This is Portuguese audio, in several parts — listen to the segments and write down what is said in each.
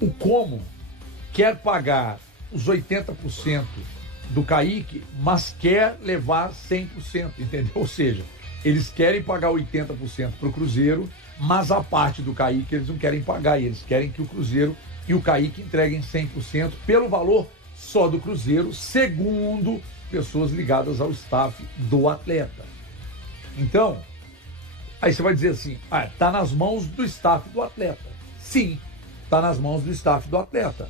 O Como quer pagar os 80% do Kaique, mas quer levar 100%, entendeu? Ou seja, eles querem pagar 80% para o Cruzeiro, mas a parte do Kaique eles não querem pagar, e eles querem que o Cruzeiro e o Kaique entreguem 100% pelo valor só do Cruzeiro, segundo pessoas ligadas ao staff do atleta. Então, aí você vai dizer assim, tá nas mãos do staff do atleta. Sim, tá nas mãos do staff do atleta,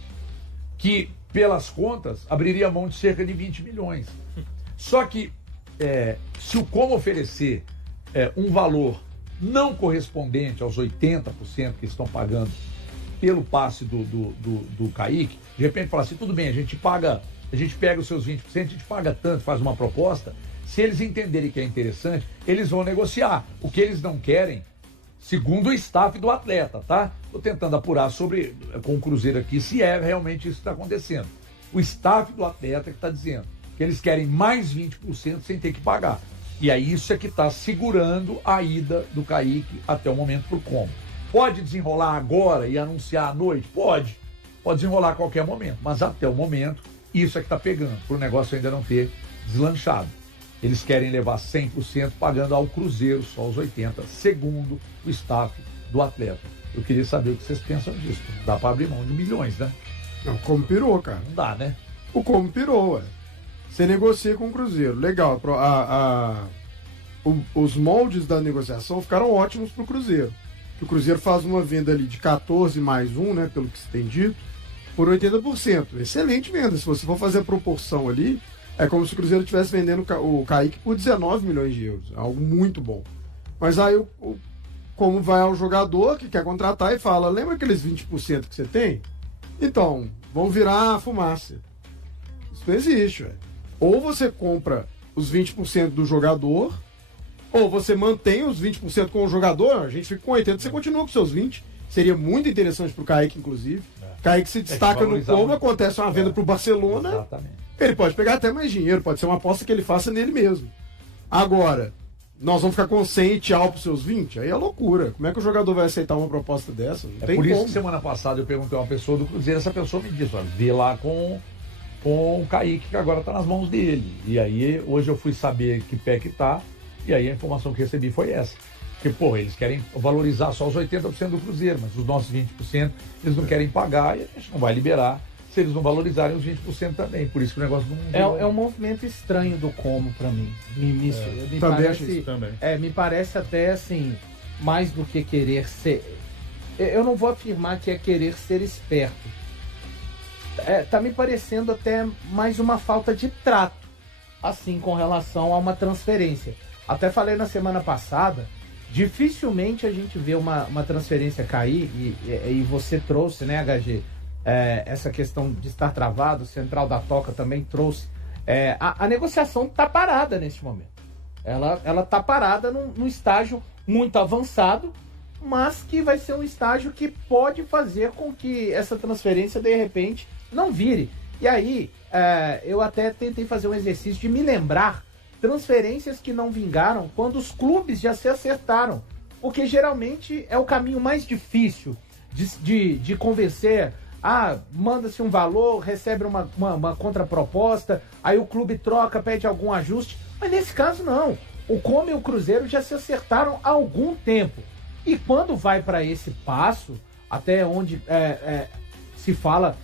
que, pelas contas, abriria mão de cerca de 20 milhões. Só que, se o Como oferecer um valor não correspondente aos 80% que estão pagando pelo passe do Kaique, de repente fala assim, tudo bem, a gente pega os seus 20%, a gente paga tanto, faz uma proposta. Se eles entenderem que é interessante, eles vão negociar. O que eles não querem, segundo o staff do atleta, tá? Estou tentando apurar com o Cruzeiro aqui se é realmente isso que está acontecendo. O staff do atleta que está dizendo que eles querem mais 20% sem ter que pagar. E aí isso é que está segurando a ida do Kaique até o momento pro Como. Pode desenrolar agora e anunciar à noite? Pode. Pode desenrolar a qualquer momento. Mas até o momento, isso é que está pegando, para o negócio ainda não ter deslanchado. Eles querem levar 100% pagando ao Cruzeiro só os 80%, segundo o staff do atleta. Eu queria saber o que vocês pensam disso. Não dá para abrir mão de milhões, né? Não, o Como pirou, cara. Não dá, né? O Como pirou, ué. Você negocia com o Cruzeiro. Legal. Os moldes da negociação ficaram ótimos pro Cruzeiro. O Cruzeiro faz uma venda ali de 14 mais 1, né? Pelo que se tem dito, por 80%. Excelente venda. Se você for fazer a proporção ali, é como se o Cruzeiro estivesse vendendo o Kaique por 19 milhões de euros. É algo muito bom. Mas aí, como vai ao jogador que quer contratar e fala, lembra aqueles 20% que você tem? Então, vão virar fumaça. Isso não existe, velho. Ou você compra os 20% do jogador, ou você mantém os 20% com o jogador, a gente fica com 80%, você continua com seus 20%. Seria muito interessante pro Kaique, inclusive. Kaique se destaca no Como, acontece uma venda pro Barcelona. Exatamente. Ele pode pegar até mais dinheiro, pode ser uma aposta que ele faça nele mesmo. Agora, nós vamos ficar com 100 e tchau pros seus 20? Aí é loucura. Como é que o jogador vai aceitar uma proposta dessa? Não tem por isso como. que semana passada eu perguntei a uma pessoa do Cruzeiro, essa pessoa me disse, vê lá com o Kaique, que agora tá nas mãos dele. E aí, hoje eu fui saber que pé que tá, e aí a informação que recebi foi essa. Porque, eles querem valorizar só os 80% do Cruzeiro, mas os nossos 20% eles não querem pagar e a gente não vai liberar se eles não valorizarem os 20% também. Por isso que o negócio não... É um movimento estranho do Como pra mim. Me parece até assim, mais do que querer ser... Eu não vou afirmar que é querer ser esperto. Tá me parecendo até mais uma falta de trato, assim, com relação a uma transferência. Até falei na semana passada, dificilmente a gente vê uma transferência cair, e você trouxe, né, HG, essa questão de estar travado, o Central da Toca também trouxe. A negociação está parada neste momento. Ela está parada num estágio muito avançado, mas que vai ser um estágio que pode fazer com que essa transferência, de repente, não vire. E aí, eu até tentei fazer um exercício de me lembrar transferências que não vingaram quando os clubes já se acertaram. Porque geralmente é o caminho mais difícil de convencer. Manda-se um valor, recebe uma contraproposta, aí o clube troca, pede algum ajuste. Mas nesse caso não. O Como e o Cruzeiro já se acertaram há algum tempo. E quando vai para esse passo, até onde se fala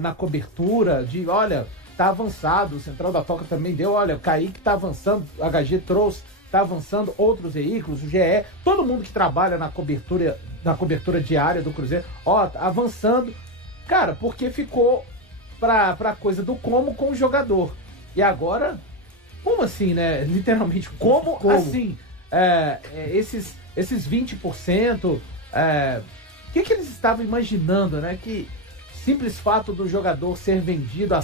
na cobertura de, olha, tá avançado, o Central da Toca também deu, olha, o Kaique tá avançando, o HG trouxe, tá avançando outros veículos, o GE, todo mundo que trabalha na cobertura diária do Cruzeiro, tá avançando. Cara, porque ficou pra coisa do Como com o jogador. E agora, como assim, né? Literalmente, como? Assim? Esses 20%, o que eles estavam imaginando, né? Que simples fato do jogador ser vendido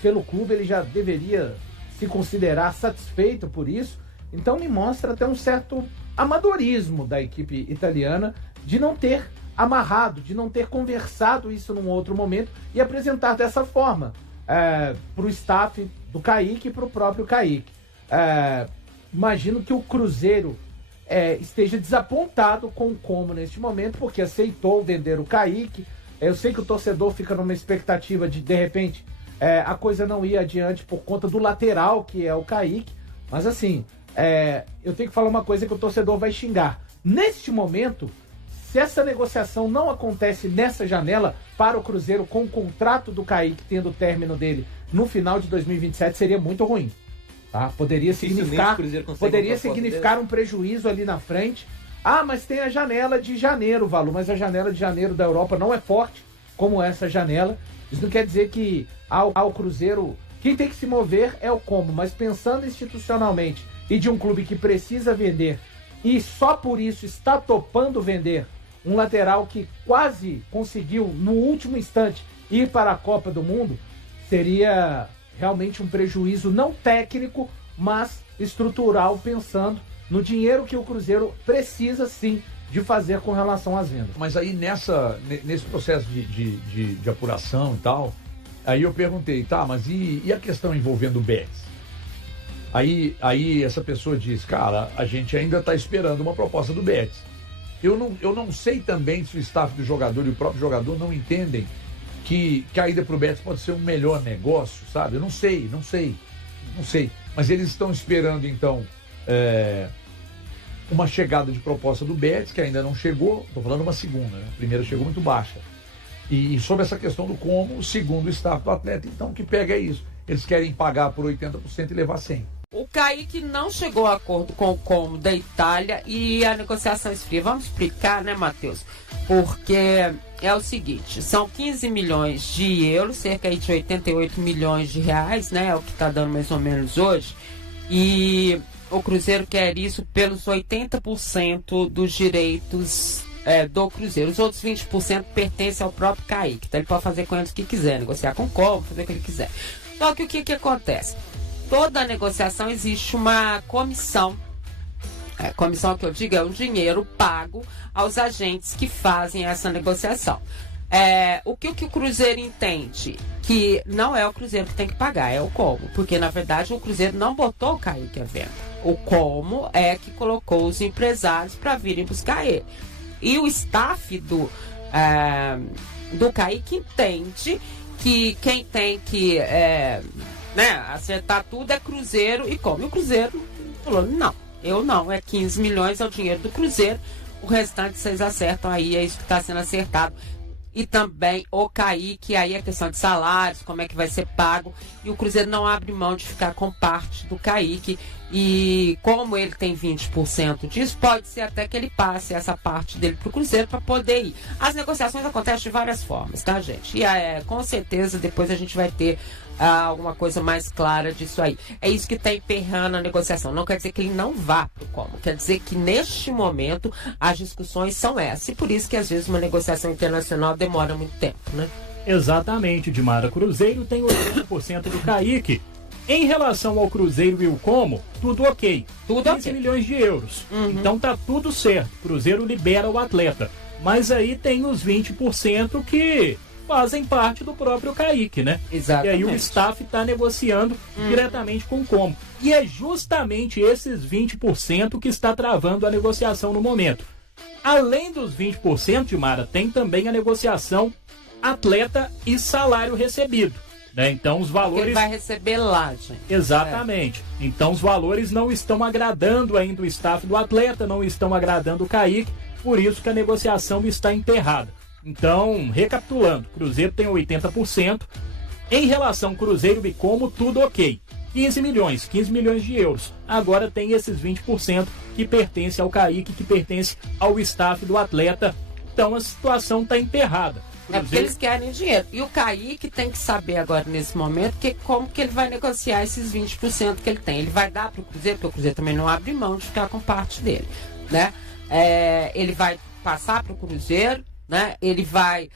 pelo clube, ele já deveria se considerar satisfeito por isso. Então me mostra até um certo amadorismo da equipe italiana de não ter amarrado, de não ter conversado isso num outro momento e apresentar dessa forma para o staff do Kaique e para o próprio Kaique. Imagino que o Cruzeiro esteja desapontado com o Como neste momento, porque aceitou vender o Kaique, Eu sei que o torcedor fica numa expectativa de repente, a coisa não ir adiante por conta do lateral, que é o Kaique. Mas assim, eu tenho que falar uma coisa que o torcedor vai xingar. Neste momento, se essa negociação não acontece nessa janela para o Cruzeiro com o contrato do Kaique tendo o término dele no final de 2027, seria muito ruim. Tá? Poderia significar um prejuízo ali na frente. Ah, mas tem a janela de janeiro, Valu, mas a janela de janeiro da Europa não é forte como essa janela. Isso não quer dizer que ao Cruzeiro, quem tem que se mover é o como, mas pensando institucionalmente e de um clube que precisa vender e só por isso está topando vender um lateral que quase conseguiu no último instante ir para a Copa do Mundo, seria realmente um prejuízo não técnico, mas estrutural, pensando no dinheiro que o Cruzeiro precisa sim de fazer com relação às vendas. Mas aí nesse processo de apuração e tal, aí eu perguntei, tá, mas e a questão envolvendo o Betis? Aí essa pessoa diz, cara, a gente ainda está esperando uma proposta do Betis. Eu não sei também se o staff do jogador e o próprio jogador não entendem que a ida para o Betis pode ser um melhor negócio, sabe? Eu não sei. Mas eles estão esperando, então, uma chegada de proposta do Betis, que ainda não chegou. Estou falando uma segunda, né? A primeira chegou muito baixa. E sobre essa questão do como, segundo o staff do atleta, então, o que pega é isso. Eles querem pagar por 80% e levar 100%. O Kaique não chegou a acordo com o como da Itália e a negociação esfria. Vamos explicar, né, Matheus? Porque é o seguinte, são 15 milhões de euros, cerca de 88 milhões de reais, né? É o que está dando mais ou menos hoje. E o Cruzeiro quer isso pelos 80% dos direitos do Cruzeiro. Os outros 20% pertencem ao próprio Kaique. Então ele pode fazer com eles o que quiser, negociar com o como, fazer o que ele quiser. Só que o que acontece? Toda negociação existe uma comissão. Comissão que eu digo é um dinheiro pago aos agentes que fazem essa negociação. O que o Cruzeiro entende? Que não é o Cruzeiro que tem que pagar, é o como. Porque, na verdade, o Cruzeiro não botou o Kaique à venda. O como é que colocou os empresários para virem buscar ele. E o staff do Kaique entende que quem tem que acertar tudo é Cruzeiro e como. E o Cruzeiro falou, não, eu não, é 15 milhões é o dinheiro do Cruzeiro, o restante vocês acertam aí, é isso que está sendo acertado. E também o Kaique, aí é questão de salários, como é que vai ser pago, e o Cruzeiro não abre mão de ficar com parte do Kaique, e como ele tem 20% disso, pode ser até que ele passe essa parte dele para o Cruzeiro para poder ir. As negociações acontecem de várias formas, tá, gente? E com certeza depois a gente vai ter alguma coisa mais clara disso aí. É isso que está emperrando a negociação. Não quer dizer que ele não vá pro como. Quer dizer que neste momento as discussões são essas. E por isso que às vezes uma negociação internacional demora muito tempo, né? Exatamente, Dimara. Cruzeiro tem 80% do Kaique. Em relação ao Cruzeiro e o como, tudo ok. Tudo 15 ok. milhões de euros. Então tá tudo certo. Cruzeiro libera o atleta. Mas aí tem os 20% que fazem parte do próprio Kaique, né? Exatamente. E aí o staff está negociando diretamente com o como. E é justamente esses 20% que está travando a negociação no momento. Além dos 20%, Dimara, tem também a negociação atleta e salário recebido. Né? Então os valores... Ele vai receber lá, gente. Exatamente. Então os valores não estão agradando ainda o staff do atleta, não estão agradando o Kaique, por isso que a negociação está enterrada. Então, recapitulando, Cruzeiro tem 80%. Em relação Cruzeiro e como, tudo ok. 15 milhões de euros. Agora tem esses 20% que pertence ao Kaique, que pertence ao staff do atleta. Então a situação está enterrada. É porque eles querem dinheiro. E o Kaique tem que saber agora, nesse momento, como que ele vai negociar esses 20% que ele tem. Ele vai dar para o Cruzeiro, porque o Cruzeiro também não abre mão de ficar com parte dele, né? Ele vai passar para o Cruzeiro, né? Ele vai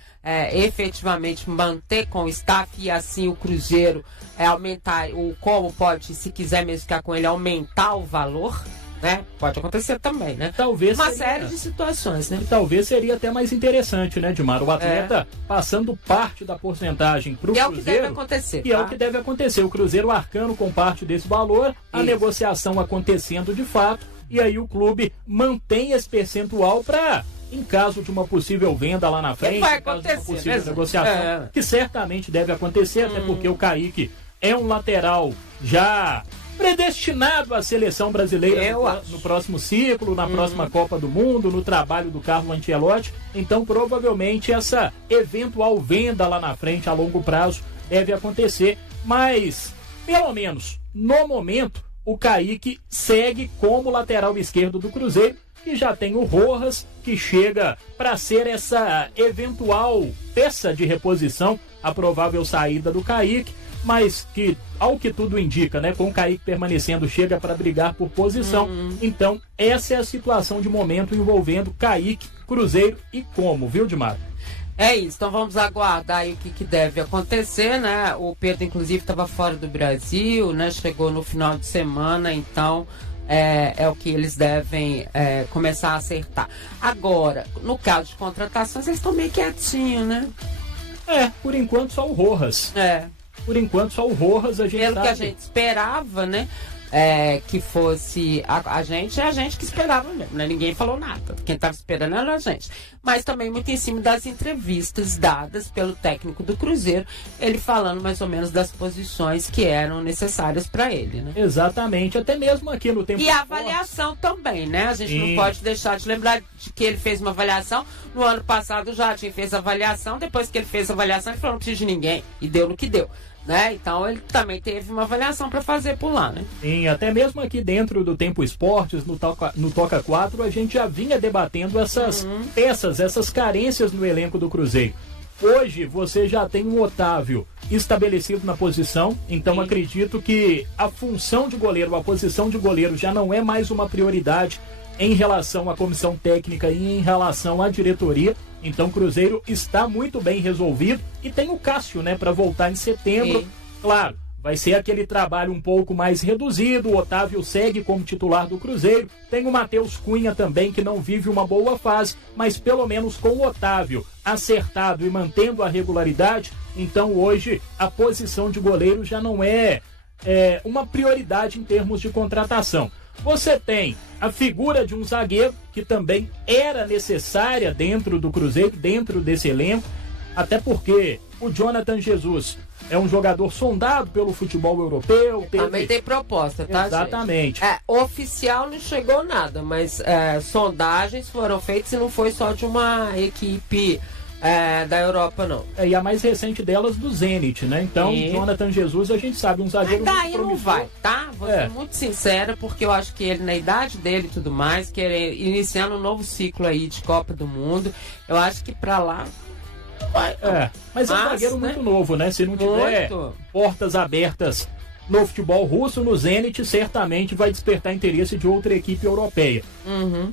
efetivamente manter com o staff e assim o Cruzeiro aumentar, como pode, se quiser mesmo ficar com ele, aumentar o valor, né? Pode acontecer também, né? Talvez uma série de situações, né? E talvez seria até mais interessante, né, Dimar? O atleta passando parte da porcentagem para o Cruzeiro. É o que deve acontecer. Que é o que deve acontecer. O Cruzeiro arcando com parte desse valor, a negociação acontecendo de fato, e aí o clube mantém esse percentual para em caso de uma possível venda lá na frente, vai em caso de uma acontecer, possível né, negociação, que certamente deve acontecer, até porque o Kaique é um lateral já predestinado à seleção brasileira no próximo ciclo, na próxima Copa do Mundo, no trabalho do Carlo Ancelotti. Então, provavelmente, essa eventual venda lá na frente, a longo prazo, deve acontecer. Mas, pelo menos, no momento, o Kaique segue como lateral esquerdo do Cruzeiro, que já tem o Rojas, que chega para ser essa eventual peça de reposição à provável saída do Kaique, mas que, ao que tudo indica, né, com o Kaique permanecendo, chega para brigar por posição. Então, essa é a situação de momento envolvendo Kaique, Cruzeiro e Como, viu, Dimar? É isso, então vamos aguardar aí o que deve acontecer, né? O Pedro, inclusive, estava fora do Brasil, né? Chegou no final de semana, então é o que eles devem começar a acertar. Agora, no caso de contratações, eles estão meio quietinhos, né? Por enquanto só o Rojas. Por enquanto, só o Rojas, a gente Pelo sabe. que a gente esperava, né? Que fosse a gente que esperava mesmo, né? Ninguém falou nada. Quem estava esperando era a gente. Mas também muito em cima das entrevistas dadas pelo técnico do Cruzeiro, ele falando mais ou menos das posições que eram necessárias para ele, né? Exatamente, até mesmo aqui no tempo. E a avaliação também, né? A gente não pode deixar de lembrar de que ele fez uma avaliação. No ano passado o Jardim fez a avaliação, depois que ele fez a avaliação, ele falou: não precisa de ninguém. E deu no que deu. Né? Então ele também teve uma avaliação para fazer por lá, né? Sim, até mesmo aqui dentro do Tempo Esportes, no Toca 4, a gente já vinha debatendo essas peças, essas carências no elenco do Cruzeiro. Hoje você já tem um Otávio estabelecido na posição, então acredito que a função de goleiro, a posição de goleiro já não é mais uma prioridade em relação à comissão técnica e em relação à diretoria. Então o Cruzeiro está muito bem resolvido e tem o Cássio, né, para voltar em setembro. Claro, vai ser aquele trabalho um pouco mais reduzido. O Otávio segue como titular do Cruzeiro. Tem o Matheus Cunha também, que não vive uma boa fase, mas pelo menos com o Otávio acertado e mantendo a regularidade, então hoje a posição de goleiro já não é uma prioridade em termos de contratação. Você tem a figura de um zagueiro que também era necessária dentro do Cruzeiro, dentro desse elenco, até porque o Jonathan Jesus é um jogador sondado pelo futebol europeu. Também tem proposta, tá, Exatamente. gente? Oficial não chegou nada, mas sondagens foram feitas e não foi só de uma equipe da Europa, não. E a mais recente delas do Zenit, né? Então, Jonathan Jesus, a gente sabe, um zagueiro Mas muito daí promissor. não vai, tá? Vou ser muito sincera, porque eu acho que ele, na idade dele e tudo mais, iniciando um novo ciclo aí de Copa do Mundo, eu acho que pra lá não vai. Mas é um zagueiro muito novo, né? Se não tiver portas abertas no futebol russo, no Zenit, certamente vai despertar interesse de outra equipe europeia.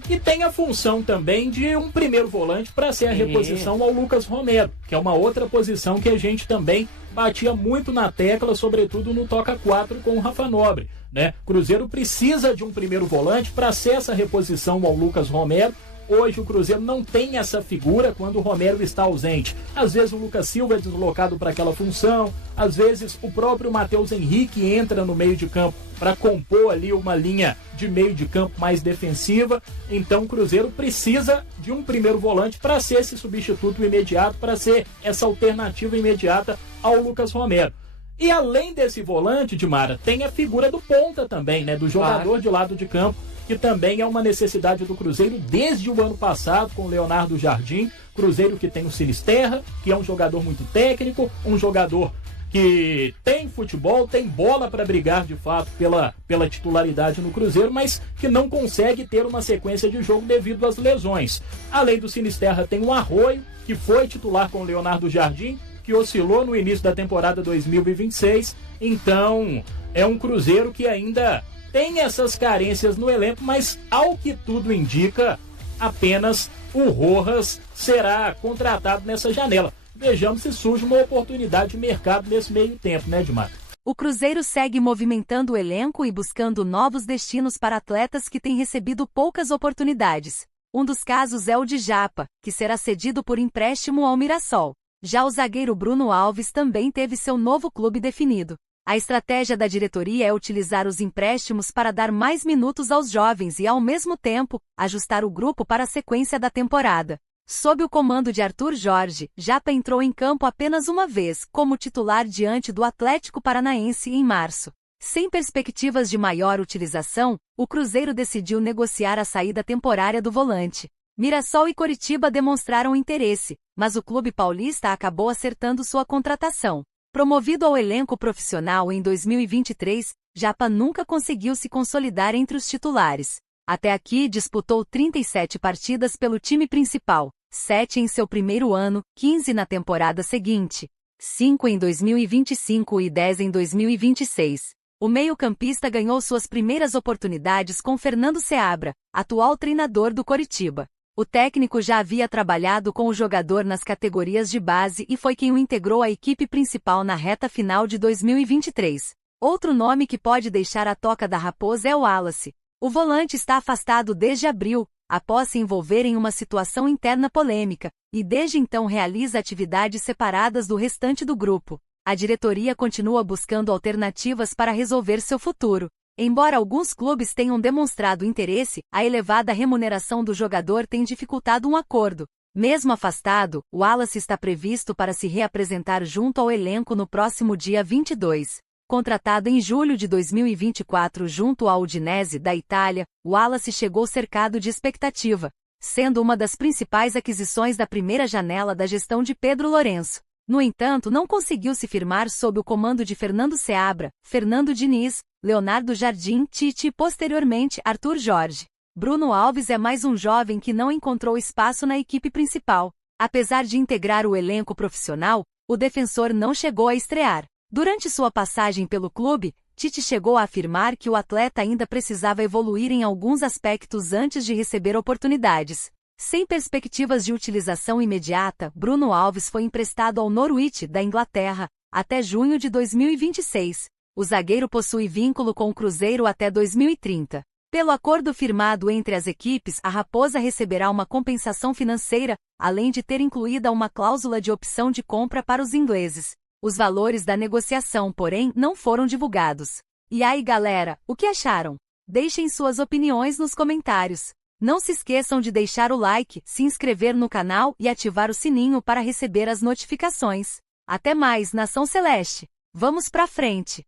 E tem a função também de um primeiro volante para ser a reposição ao Lucas Romero, que é uma outra posição que a gente também batia muito na tecla, sobretudo no Toca 4 com o Rafa Nobre, né? Cruzeiro precisa de um primeiro volante para ser essa reposição ao Lucas Romero. Hoje o Cruzeiro não tem essa figura quando o Romero está ausente. Às vezes o Lucas Silva é deslocado para aquela função, às vezes o próprio Matheus Henrique entra no meio de campo para compor ali uma linha de meio de campo mais defensiva. Então o Cruzeiro precisa de um primeiro volante para ser esse substituto imediato, para ser essa alternativa imediata ao Lucas Romero. E além desse volante, Dimara, tem a figura do ponta também, né? Do jogador de lado de campo, que também é uma necessidade do Cruzeiro desde o ano passado com o Leonardo Jardim. Cruzeiro que tem o Sinisterra, que é um jogador muito técnico, um jogador que tem futebol, tem bola para brigar de fato pela titularidade no Cruzeiro, mas que não consegue ter uma sequência de jogo devido às lesões. Além do Sinisterra, tem o Arroio, que foi titular com o Leonardo Jardim, que oscilou no início da temporada 2026. Então, é um Cruzeiro que ainda tem essas carências no elenco, mas ao que tudo indica, apenas o Rojas será contratado nessa janela. Vejamos se surge uma oportunidade de mercado nesse meio tempo, né, Edmar? O Cruzeiro segue movimentando o elenco e buscando novos destinos para atletas que têm recebido poucas oportunidades. Um dos casos é o de Japa, que será cedido por empréstimo ao Mirassol. Já o zagueiro Bruno Alves também teve seu novo clube definido. A estratégia da diretoria é utilizar os empréstimos para dar mais minutos aos jovens e, ao mesmo tempo, ajustar o grupo para a sequência da temporada. Sob o comando de Arthur Jorge, Japa entrou em campo apenas uma vez, como titular diante do Atlético Paranaense em março. Sem perspectivas de maior utilização, o Cruzeiro decidiu negociar a saída temporária do volante. Mirassol e Coritiba demonstraram interesse, mas o clube paulista acabou acertando sua contratação. Promovido ao elenco profissional em 2023, Japa nunca conseguiu se consolidar entre os titulares. Até aqui disputou 37 partidas pelo time principal, 7 em seu primeiro ano, 15 na temporada seguinte, 5 em 2025 e 10 em 2026. O meio-campista ganhou suas primeiras oportunidades com Fernando Seabra, atual treinador do Coritiba. O técnico já havia trabalhado com o jogador nas categorias de base e foi quem o integrou à equipe principal na reta final de 2023. Outro nome que pode deixar a toca da Raposa é o Wallace. O volante está afastado desde abril, após se envolver em uma situação interna polêmica, e desde então realiza atividades separadas do restante do grupo. A diretoria continua buscando alternativas para resolver seu futuro. Embora alguns clubes tenham demonstrado interesse, a elevada remuneração do jogador tem dificultado um acordo. Mesmo afastado, Wallace está previsto para se reapresentar junto ao elenco no próximo dia 22. Contratado em julho de 2024 junto ao Udinese da Itália, Wallace chegou cercado de expectativa, sendo uma das principais aquisições da primeira janela da gestão de Pedro Lourenço. No entanto, não conseguiu se firmar sob o comando de Fernando Seabra, Fernando Diniz, Leonardo Jardim, Tite e posteriormente Arthur Jorge. Bruno Alves é mais um jovem que não encontrou espaço na equipe principal. Apesar de integrar o elenco profissional, o defensor não chegou a estrear. Durante sua passagem pelo clube, Tite chegou a afirmar que o atleta ainda precisava evoluir em alguns aspectos antes de receber oportunidades. Sem perspectivas de utilização imediata, Bruno Alves foi emprestado ao Norwich, da Inglaterra, até junho de 2026. O zagueiro possui vínculo com o Cruzeiro até 2030. Pelo acordo firmado entre as equipes, a Raposa receberá uma compensação financeira, além de ter incluída uma cláusula de opção de compra para os ingleses. Os valores da negociação, porém, não foram divulgados. E aí, galera, o que acharam? Deixem suas opiniões nos comentários. Não se esqueçam de deixar o like, se inscrever no canal e ativar o sininho para receber as notificações. Até mais, Nação Celeste! Vamos pra frente!